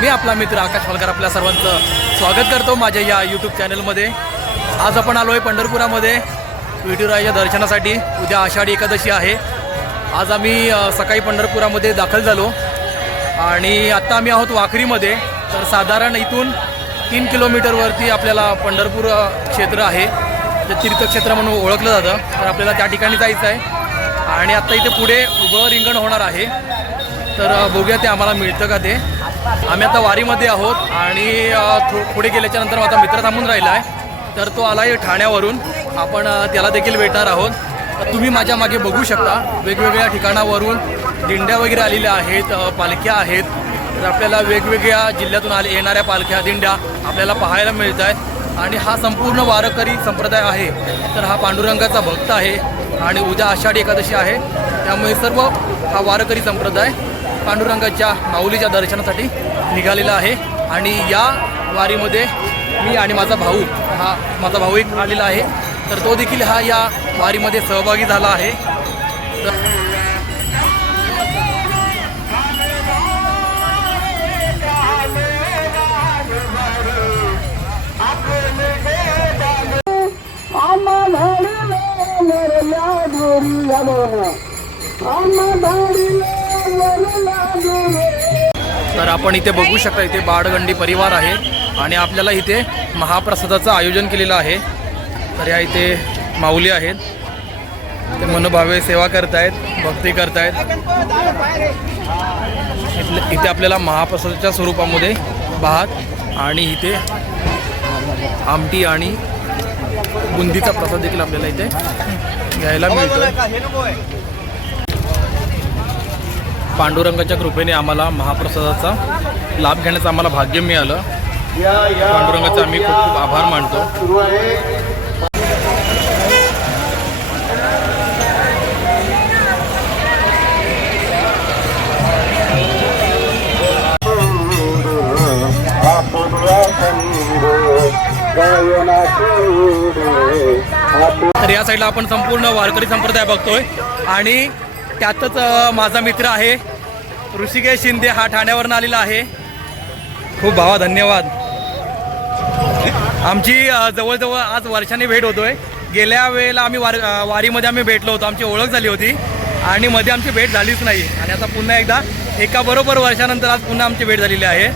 मी आपला मित्र आकाश पालकर आपल्या सर्वांचं स्वागत करतो माझ्या या यूट्यूब चॅनलमध्ये आज आपण आलो आहे पंढरपुरामध्ये विठुरायाच्या दर्शनासाठी. उद्या आषाढी एकादशी आहे. आज आम्ही सकाळी पंढरपुरामध्ये दाखल झालो. आणि आत्ता आम्ही आहोत वाखरीमध्ये. तर साधारण इथून तीन किलोमीटरवरती आपल्याला पंढरपूर क्षेत्र आहे. जे तीर्थक्षेत्र म्हणून ओळखलं जातं. तर आपल्याला त्या ठिकाणी जायचं आहे. आणि आत्ता इथे पुढे उभं रिंगण होणार आहे. तर बघूया ते आम्हाला मिळतं का ते. आम्ही आता वारीमध्ये आहोत आणि थो पुढे गेल्याच्यानंतर माझा मित्र थांबून राहिला आहे तर तो आला आहे ठाण्यावरून. आपण त्याला देखील भेटणार आहोत. तर तुम्ही माझ्या मागे बघू शकता. वेगवेगळ्या ठिकाणावरून दिंड्या वगैरे आलेल्या आहेत पालख्या आहेत. तर आपल्याला वेगवेगळ्या जिल्ह्यातून आले येणाऱ्या पालख्या दिंड्या आपल्याला पाहायला मिळत आहेत आणि हा संपूर्ण वारकरी संप्रदाय आहे. तर हा पांडुरंगाचा भक्त आहे. आणि उद्या आषाढी एकादशी आहे. त्यामुळे सर्व हा वारकरी संप्रदाय पांडुरंगाच्या माऊलीच्या दर्शनासाठी निघालेला आहे. आणि या वारीमध्ये मी आणि माझा भाऊ हा माझा भाऊ एक आलेला आहे. तर तो देखील हा या वारीमध्ये सहभागी झाला आहे. तर तर आपण इथे बघू शकता इथे बाडगंडी परिवार आहे आणि आपल्याला इथे महाप्रसादाचं आयोजन केलेलं आहे. तर या इथे माऊली आहेत. ते मनोभावे सेवा करतायत भक्ती करतायत. इथे आपल्याला महाप्रसादाच्या स्वरूपामध्ये भात आणि इथे आमटी आणि बुंदीचा प्रसाद देखील आपल्याला इथे घ्यायला मिळतो पांडुरंगाच्या कृपेने आम्हाला महाप्रसादाचा लाभ घेण्याचं आम्हाला भाग्य मिळालं. पांडुरंगाचा आम्ही खूप खूप आभार मानतो. तर या साईडला आपण संपूर्ण वारकरी संप्रदाय बघतोय. आणि त्यातच माझा मित्र आहे. ऋषिकेश शिंदे हा ठाण्यावरून आलेला आहे. खूप भावा धन्यवाद. आमची जवळजवळ आज वर्षाने भेट होतोय. गेल्या वेळेला आम्ही वार वारीमध्ये आम्ही भेटलो होतो. आमची ओळख झाली होती. आणि मध्ये आमची भेट झालीच नाही. आणि आता पुन्हा एकदा एका बरोबर वर्षानंतर आज पुन्हा आमची भेट झालेली आहे.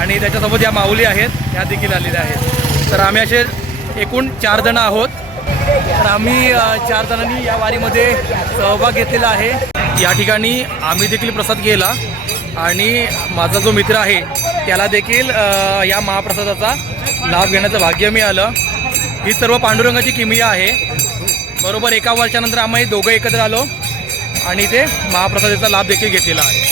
आणि त्याच्यासोबत या माऊली आहेत. ह्या देखील आलेल्या आहेत. तर आम्ही असे एकूण चार जण आहोत. तर आम्ही चार जणांनी या वारीमध्ये सहभाग घेतलेला आहे. या ठिकाणी आम्ही देखील प्रसाद गेला आणि माझा जो मित्र आहे त्याला देखील या महाप्रसादाचा लाभ घेण्याचं भाग्य मिळालं. ही सर्व पांडुरंगाची किमिया आहे. बरोबर एका वर्षानंतर आम्ही दोघं एकत्र आलो आणि ते महाप्रसादाचा लाभ देखील घेतलेला आहे.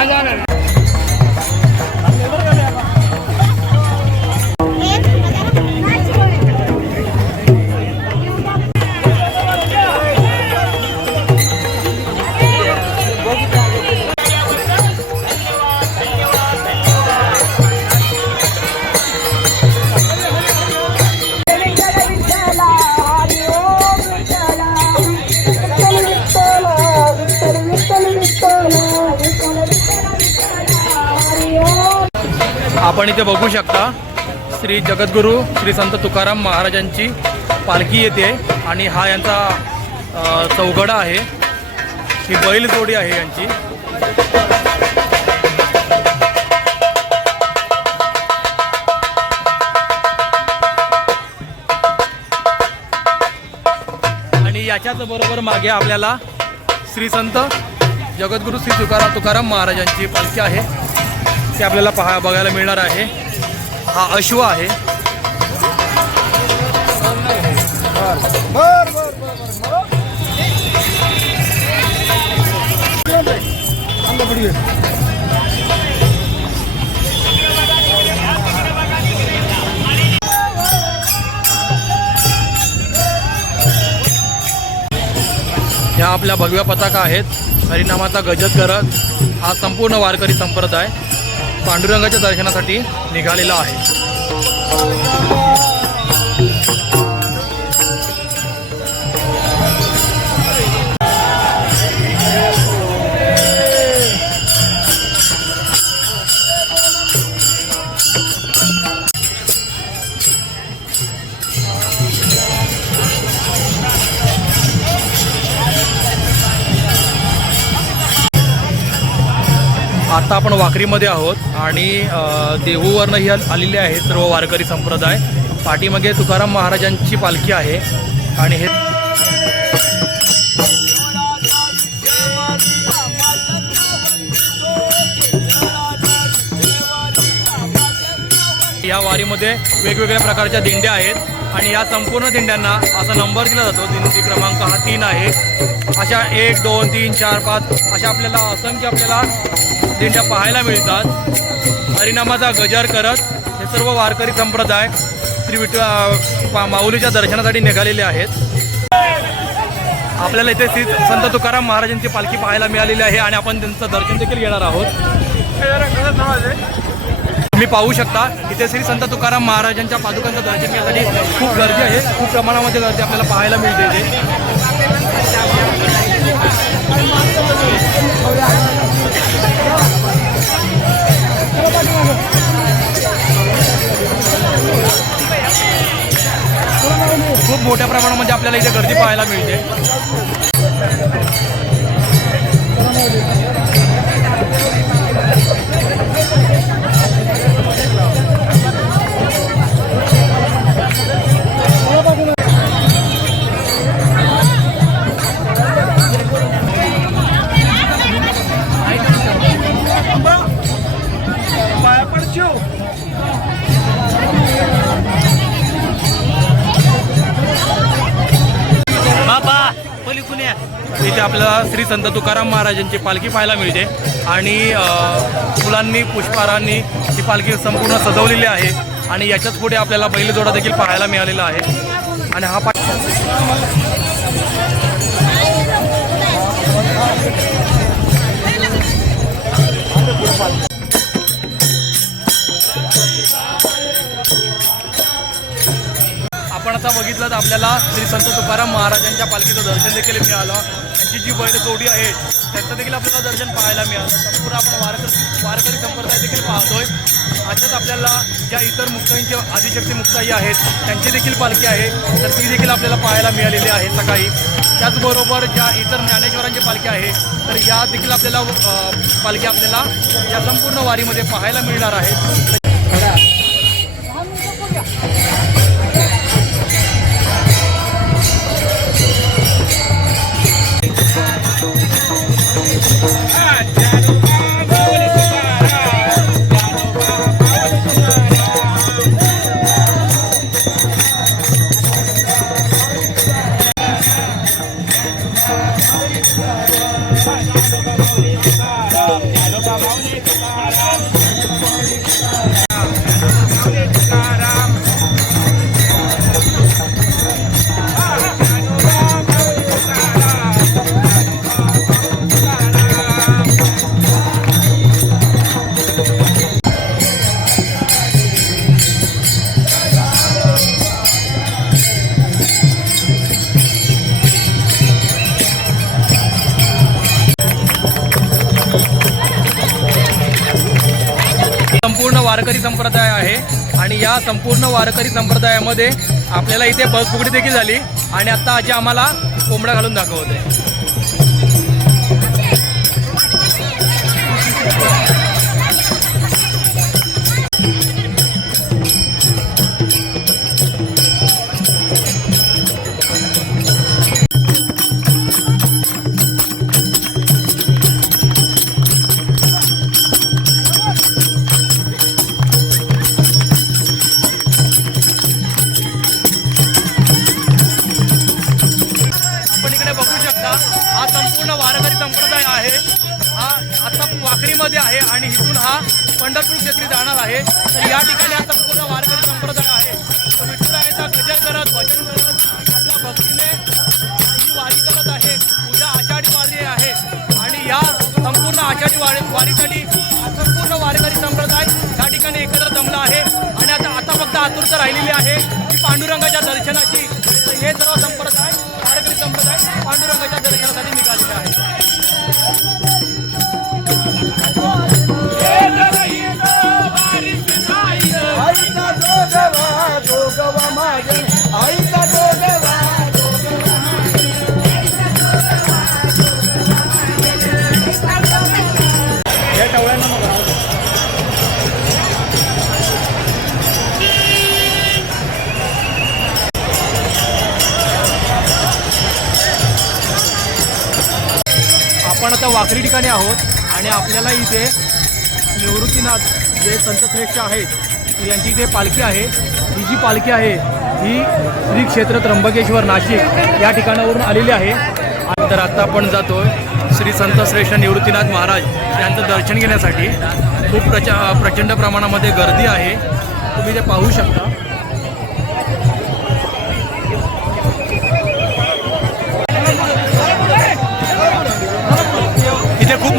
आपण इथे बघू शकता श्री जगद्गुरू श्री संत तुकाराम महाराजांची पालखी येते आणि हा यांचा चौघडा आहे. ही बैल जोडी आहे यांची. आणि याच्याच बरोबर मागे आपल्याला श्री संत जगद्गुरू श्री तुकाराम तुकाराम महाराजांची पालखी आहे. असे आपल्याला पहा बघायला मिळणार आहे. हा अश्व आहे. ह्या आपल्या भगव्या पताका आहेत. हरिनामाचा गजत करत हा संपूर्ण वारकरी संप्रदाय. पांडुरंगाच्या दर्शनासाठी निघालेला आहे. आता आपण वाकरीमध्ये आहोत आणि देहूवरनं ही आलेले आहेत सर्व वारकरी संप्रदाय. पाठीमागे तुकाराम महाराजांची पालखी आहे आणि हे या वारीमध्ये वेगवेगळ्या प्रकारच्या दिंड्या आहेत आणि या संपूर्ण दिंड्यांना असा नंबर दिला जातो. दिंडी क्रमांक हा तीन आहे. अशा एक दोन तीन चार पाच अशा आपल्याला असंख्य आपल्याला दिंड्या पाहायला मिळतात. हरिनामाचा गजर करत हे सर्व वारकरी संप्रदाय श्री विठ माऊलीच्या दर्शनासाठी निघालेले आहेत. आपल्याला इथे श्री संत तुकाराम महाराजांची पालखी पाहायला मिळालेली आहे आणि आपण त्यांचं दर्शन देखील घेणार आहोत. तुम्ही पाहू शकता इथे श्री संत तुकाराम महाराजांच्या पादुकांचं दर्शन घेण्यासाठी खूप गर्दी आहे. खूप प्रमाणामध्ये गर्दी आपल्याला पाहायला मिळते खूप मोठ्या प्रमाणामध्ये आपल्याला इथे गर्दी पाहायला मिळते. इथे आपल्याला श्री संत तुकाराम महाराजांची पालखी पाहायला मिळते. आणि फुलांनी पुष्पहारांनी ही पालखी संपूर्ण सजवलेली आहे. आणि याच्याच पुढे आपल्याला बैलजोडा देखील पाहायला मिळालेला आहे. आणि हा पा आपण आता बघितलं तर आपल्याला श्री संत तुकाराम महाराजांच्या पालखीचं दर्शन देखील मिळालं. त्यांची जी बैल जोडी आहे त्यांचं देखील आपल्याला दर्शन पाहायला मिळालं. संपूर्ण आपण वारकरी वारकरी संप्रदाय देखील पाहतोय. अशाच आपल्याला ज्या इतर मुक्ताईंचे आदिशक्ती मुक्ताई आहेत त्यांची देखील पालखी आहे. तर ती देखील आपल्याला पाहायला मिळालेली आहे सकाळी. त्याचबरोबर ज्या इतर ज्ञानेश्वरांची पालखी आहे तर या देखील आपल्याला पालखी आपल्याला या संपूर्ण वारीमध्ये पाहायला मिळणार आहे. आहे. आणि या संपूर्ण वारकरी संप्रदायामध्ये आपल्याला इथे बस फुगडी देखील झाली. आणि आता आजी आम्हाला कोंबडा घालून दाखवते वारी वारीसाठी हा संपूर्ण वारकरी संप्रदाय या ठिकाणी एकत्र जमला आहे. आणि आता आता फक्त आतुरता राहिलेली आहे. की पांडुरंगाच्या दर्शनाची हे सर्व संप्रदाय आपण आता वाकरी ठिकाणी आहोत आणि आपल्याला इथे निवृत्तीनाथ जे संतश्रेष्ठ आहेत यांची जे पालखी आहे. ही जी पालखी आहे ही श्री क्षेत्र त्र्यंबकेश्वर नाशिक या ठिकाणावरून आलेली आहे. आणि तर आता आपण जातोय श्री संतश्रेष्ठ निवृत्तीनाथ महाराज यांचं दर्शन घेण्यासाठी. खूप प्रच प्रचंड प्रमाणामध्ये गर्दी आहे. तुम्ही ते पाहू शकता.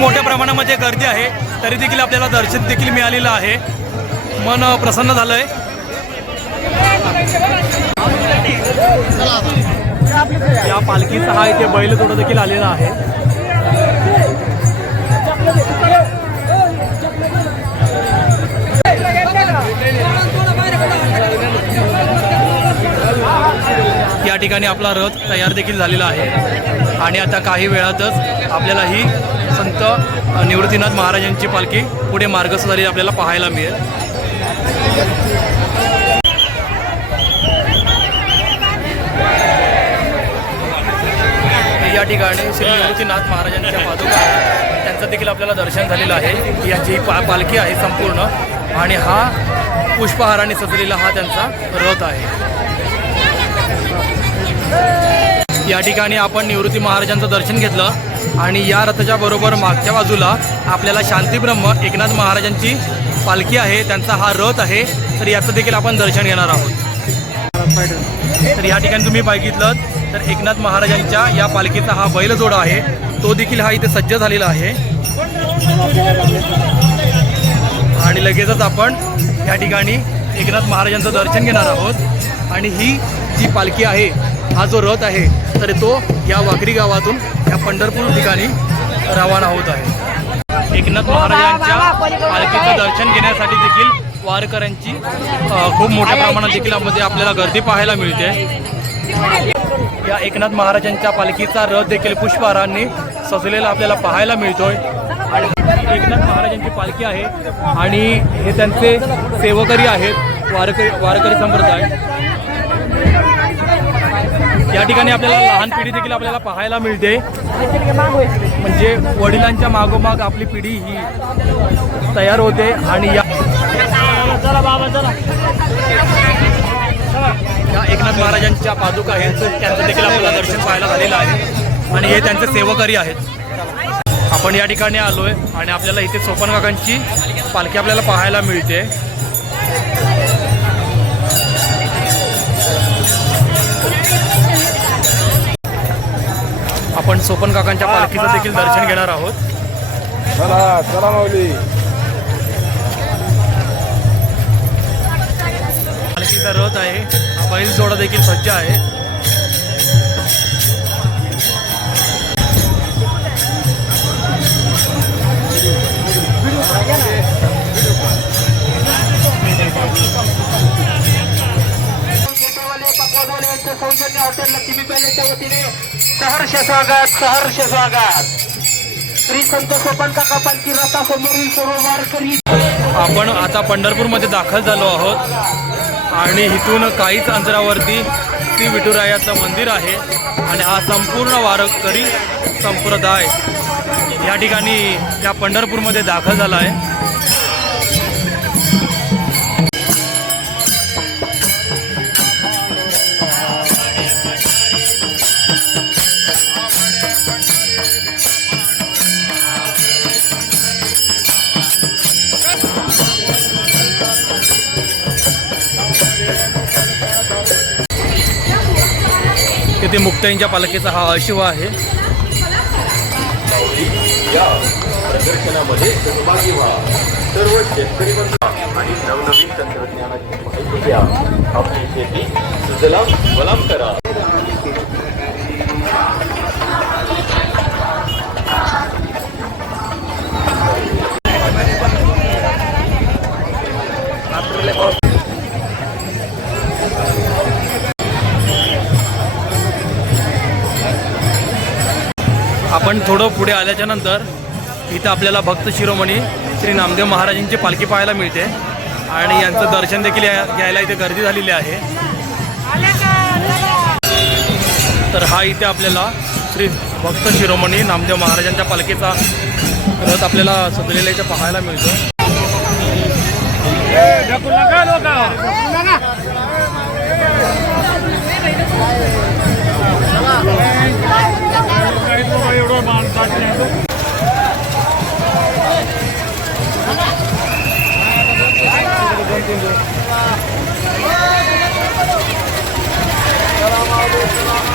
मोठ्या प्रमाणामध्ये गर्दी आहे तरी देखील आपल्याला दर्शन देखील मिळालेलं आहे. मन प्रसन्न झालं आहे या पालखीचा हा इथे बैल जोडा देखील आलेला आहे. या ठिकाणी आपला रथ तयार देखील झालेला आहे. आणि आता काही वेळातच आपल्याला ही संत निवृत्तीनाथ महाराजांची पालखी पुढे मार्गस्थ झालेली आपल्याला पाहायला मिळेल. या ठिकाणी श्री निवृत्तीनाथ महाराजांच्या पादुका त्यांचं देखील आपल्याला दर्शन झालेलं आहे. याची पा पालखी आहे संपूर्ण. आणि हा पुष्पहाराने सजलेला हा त्यांचा रथ आहे. या ठिकाणी आपण निवृत्ती महाराजांचं दर्शन घेतलं. आणि या रथाच्या बरोबर मागच्या बाजूला आपल्याला शांतीब्रह्म एकनाथ महाराजांची पालखी आहे त्यांचा हा रथ आहे. तर याचं देखील आपण दर्शन घेणार आहोत. तर या ठिकाणी तुम्ही बघितलं तर एकनाथ महाराजांच्या या पालखीचा हा बैलजोडा आहे. तो देखील हा इथे सज्ज झालेला आहे. आणि लगेचच आपण या ठिकाणी एकनाथ महाराजांचं दर्शन घेणार आहोत. आणि ही जी पालखी आहे हा जो रथ आहे तर तो या वाकरी गावातून या पंढरपूर ठिकाणी रवाना होत आहे. एकनाथ महाराजांच्या पालखीचं दर्शन घेण्यासाठी देखील वारकऱ्यांची खूप मोठ्या प्रमाणात देखील यामध्ये आपल्याला गर्दी पाहायला मिळते. या एकनाथ महाराजांच्या पालखीचा रथ देखील पुष्पहारांनी सजलेला आपल्याला पाहायला मिळतोय. आणि एकनाथ महाराजांची पालखी आहे आणि हे त्यांचे सेवकरी आहेत वारकरी वारकरी संप्रदाय. या ठिकाणी आपल्याला लहान पिढी देखील आपल्याला पाहायला मिळते. म्हणजे वडिलांच्या मागोमाग आपली पिढी ही तयार होते आणि या एकनाथ महाराजांच्या पादुका आहेत त्यांचं देखील आपल्याला दर्शन पाहायला झालेलं आहे. आणि हे त्यांचे सेवकरी आहेत. आपण या ठिकाणी आलोय आणि आपल्याला इथे सोपन काकांची पालखी आपल्याला पाहायला मिळते. आपण सोपन काकांच्या पालखीचं देखील दर्शन घेणार आहोत. चला चला माऊली. पालखीचा रथ आहे. हा बैल जोडा देखील सज्ज आहे. सौजन्य हॉटेल लक्ष्मी पॅलेसच्या वतीने? सहर्ष स्वागत सहर्ष स्वागत. श्री संत सोपन काका पालखी रथासमोरील सर्व वारकरी आपण आता पंढरपूरमध्ये दाखल झालो आहोत. आणि इथून काहीच अंतरावरती श्री विठुरायाचं मंदिर आहे. आणि हा संपूर्ण वारकरी संप्रदाय या ठिकाणी या पंढरपूरमध्ये दाखल झाला आहे. इथे मुक्ताईंच्या पालखीचा हा अशिव आहे. या प्रदर्शनामध्ये सहभागी व्हा. सर्व शेतकरी आणि नवनवीन तंत्रज्ञानाची माहिती घ्या आपली शेती सुजलाम बलाम करा. थोडं पुढे आल्याच्यानंतर इथं आपल्याला भक्त शिरोमणी श्री नामदेव महाराजांची पालखी पाहायला मिळते. आणि यांचं दर्शन देखील या- घ्यायला इथे गर्दी झालेली आहे. तर हा इथे आपल्याला श्री भक्त शिरोमणी नामदेव महाराजांच्या पालखीचा रथ आपल्याला सजलेला इथे पाहायला मिळतो. ಮಾತಾಡ್ತಿರೋದು ಸಲಾಮ ಸಲಾಮ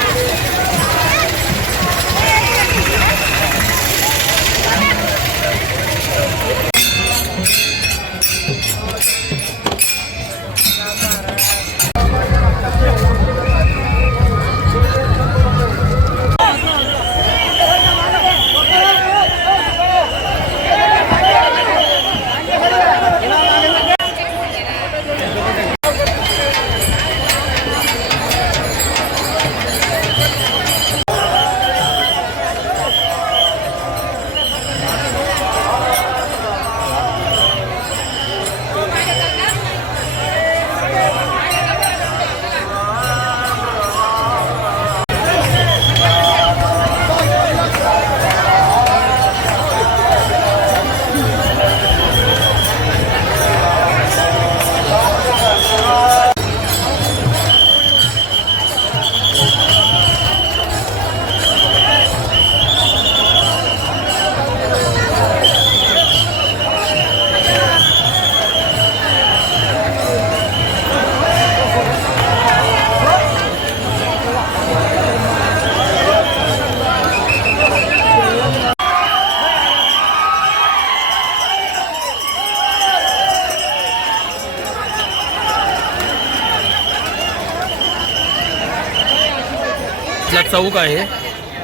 चौक आहे.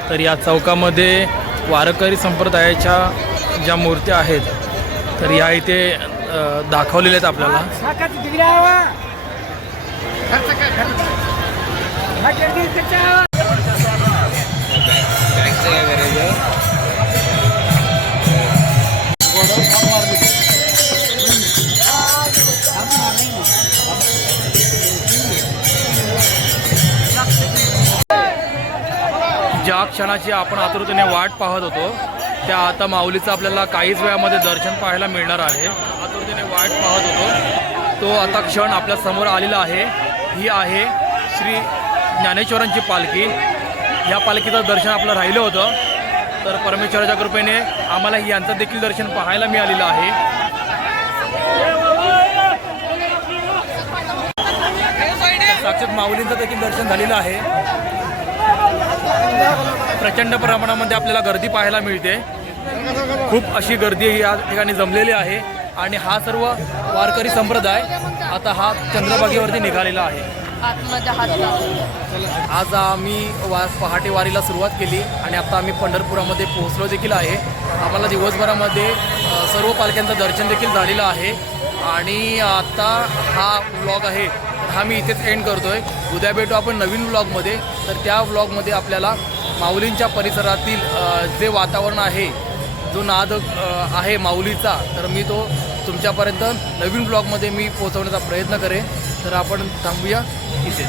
तर या चौकामध्ये वारकरी संप्रदायाच्या ज्या मूर्त्या आहेत तर या इथे दाखवलेल्या आहेत आपल्याला. ज्या क्षणाची आपण आतुरतेने वाट पाहत होतो. त्या आता माऊलीचं आपल्याला काहीच वेळामध्ये दर्शन पाहायला मिळणार आहे. आतुरतेने वाट पाहत होतो. तो आता क्षण आपल्यासमोर आलेला आहे. ही आहे श्री ज्ञानेश्वरांची पालखी. या पालखीचं दर्शन आपलं राहिलं होतं. तर परमेश्वराच्या कृपेने आम्हाला यांचं देखील दर्शन पाहायला मिळालेलं आहे. साक्षात माऊलींचं देखील दर्शन झालेलं आहे. प्रचंड प्रमाणामध्ये आपल्याला गर्दी पाहायला मिळते. खूप अशी गर्दी या ठिकाणी जमलेली आहे. आणि हा सर्व वारकरी संप्रदाय आता हा चंद्रभागेवरती निघालेला आहे. आज आम्ही वा पहाटे वारीला सुरुवात केली आणि आता आम्ही पंढरपुरामध्ये पोहोचलो देखील आहे. आम्हाला दिवसभरामध्ये सर्व पालख्यांचं दर्शन देखील झालेलं आहे. आणि आता हा व्लॉग आहे हा मी इथेच एंड करतोय. उद्या भेटू आपण नवीन व्लॉगमध्ये तर त्या व्लॉगमध्ये आपल्याला माऊलींच्या परिसरातील जे वातावरण आहे जो नाद आहे माऊलीचा तर मी तो तुमच्यापर्यंत नवीन ब्लॉगमध्ये मी पोहोचवण्याचा प्रयत्न करेन. तर आपण थांबूया. इथेच.